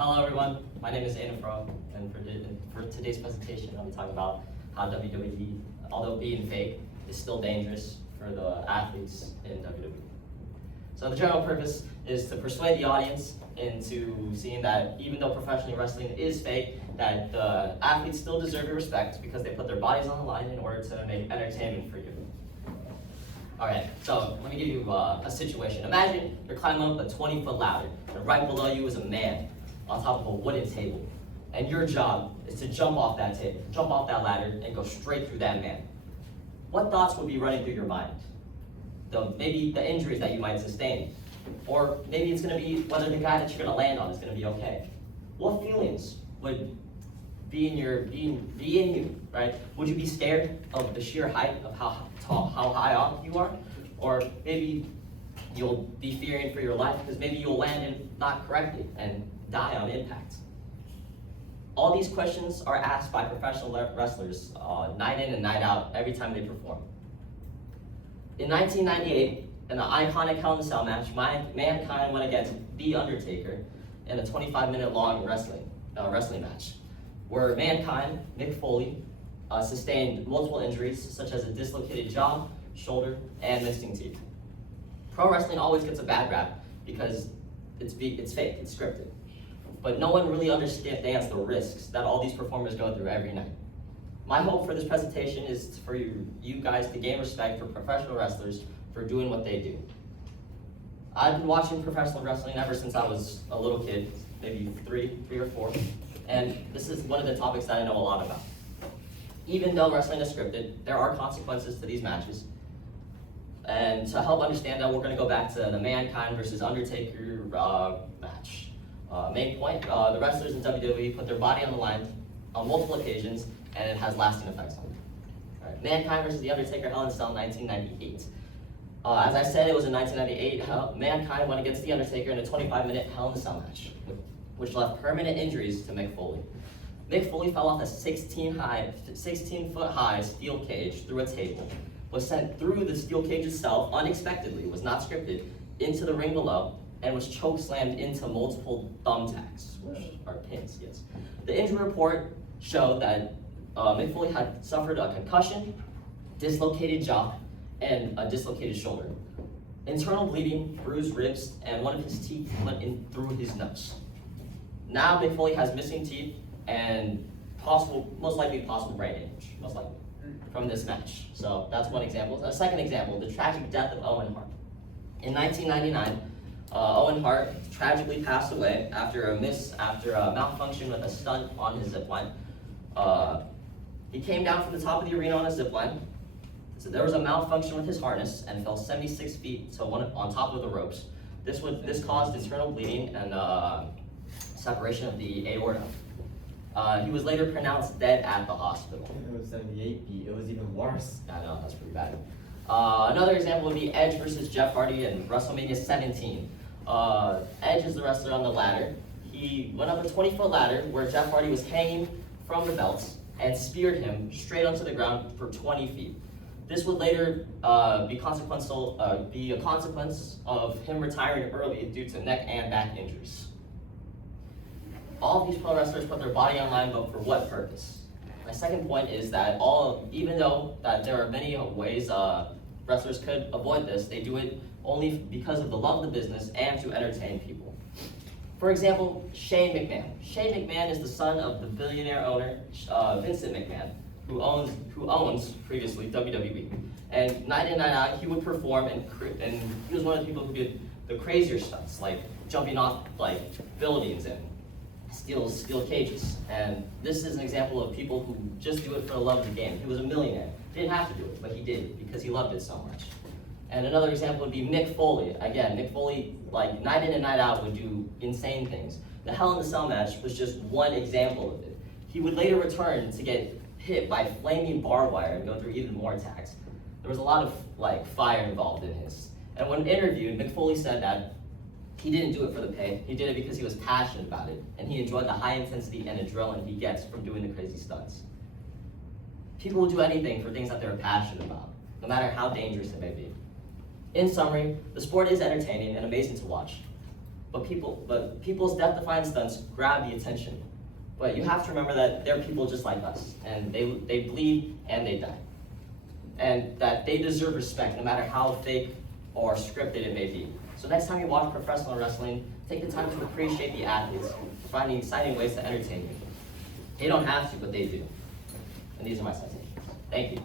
Hello everyone, my name is Aiden Fro, and for today's presentation I'll be talking about how WWE, although being fake, is still dangerous for the athletes in WWE. So the general purpose is to persuade the audience into seeing that even though professional wrestling is fake, that the athletes still deserve your respect because they put their bodies on the line in order to make entertainment for you. Alright, so let me give you a situation. Imagine you're climbing up a 20-foot ladder, and right below you is a man on top of a wooden table. And your job is to jump off that ladder, and go straight through that man. What thoughts would be running through your mind? Maybe the injuries that you might sustain. Or maybe it's going to be whether the guy that you're going to land on is going to be okay. What feelings would be in you, right? Would you be scared of the sheer height of how high up you are? Or maybe you'll be fearing for your life because maybe you'll land in not correctly and die on impact. All these questions are asked by professional wrestlers night in and night out every time they perform. In 1998, in the iconic Hell in a Cell match, Mankind went against The Undertaker in a 25-minute long wrestling match, where Mankind, Mick Foley, sustained multiple injuries such as a dislocated jaw, shoulder, and missing teeth. Pro wrestling always gets a bad rap because it's fake, it's scripted. But no one really understands the risks that all these performers go through every night. My hope for this presentation is for you guys to gain respect for professional wrestlers for doing what they do. I've been watching professional wrestling ever since I was a little kid, maybe three or four, and this is one of the topics that I know a lot about. Even though wrestling is scripted, there are consequences to these matches. And to help understand that, we're going to go back to the Mankind versus Undertaker match. Main point, the wrestlers in WWE put their body on the line on multiple occasions, and it has lasting effects on them. Right. Mankind versus The Undertaker, Hell in a Cell, 1998. As I said, it was in 1998. Mankind went against The Undertaker in a 25-minute Hell in a Cell match, which left permanent injuries to Mick Foley. Mick Foley fell off a 16-foot high steel cage through a table, was sent through the steel cage itself unexpectedly, was not scripted, into the ring below, and was choke slammed into multiple thumbtacks, which are pins, yes. The injury report showed that Mick Foley had suffered a concussion, dislocated jaw, and a dislocated shoulder. Internal bleeding, bruised ribs, and one of his teeth went in through his nose. Now Mick Foley has missing teeth and most likely possible brain damage, most likely, from this match. So that's one example. A second example, the tragic death of Owen Hart. In 1999, Owen Hart tragically passed away after a malfunction with a stunt on his zipline. He came down from the top of the arena on a zipline. So there was a malfunction with his harness and fell 76 feet on top of the ropes. This caused internal bleeding and separation of the aorta. He was later pronounced dead at the hospital. It was 78 feet. It was even worse. I know, that's pretty bad. Another example would be Edge versus Jeff Hardy in WrestleMania 17. Edge is the wrestler on the ladder. He went up a 20-foot ladder where Jeff Hardy was hanging from the belts and speared him straight onto the ground for 20 feet. This would later be a consequence of him retiring early due to neck and back injuries. All of these pro wrestlers put their body on line, but for what purpose? My second point is that even though that there are many ways wrestlers could avoid this, they do it only because of the love of the business and to entertain people. For example, Shane McMahon. Shane McMahon is the son of the billionaire owner Vincent McMahon, who owns previously WWE. And night in, night out, he would perform, and he was one of the people who did the crazier stunts, like jumping off like buildings and steel cages. And this is an example of people who just do it for the love of the game. He was a millionaire. He didn't have to do it, but he did it because he loved it so much. And another example would be Mick Foley. Again, Mick Foley, like night in and night out, would do insane things. The Hell in a Cell match was just one example of it. He would later return to get hit by flaming barbed wire and go through even more attacks. There was a lot of fire involved in his. And when interviewed, Mick Foley said that he didn't do it for the pay. He did it because he was passionate about it, and he enjoyed the high intensity and adrenaline he gets from doing the crazy stunts. People will do anything for things that they're passionate about, no matter how dangerous it may be. In summary, the sport is entertaining and amazing to watch. but people's death-defying stunts grab the attention. But you have to remember that they're people just like us, and they bleed and they die. And that they deserve respect, no matter how fake or scripted it may be. So next time you watch professional wrestling, take the time to appreciate the athletes, finding exciting ways to entertain you. They don't have to, but they do. And these are my citations. Thank you.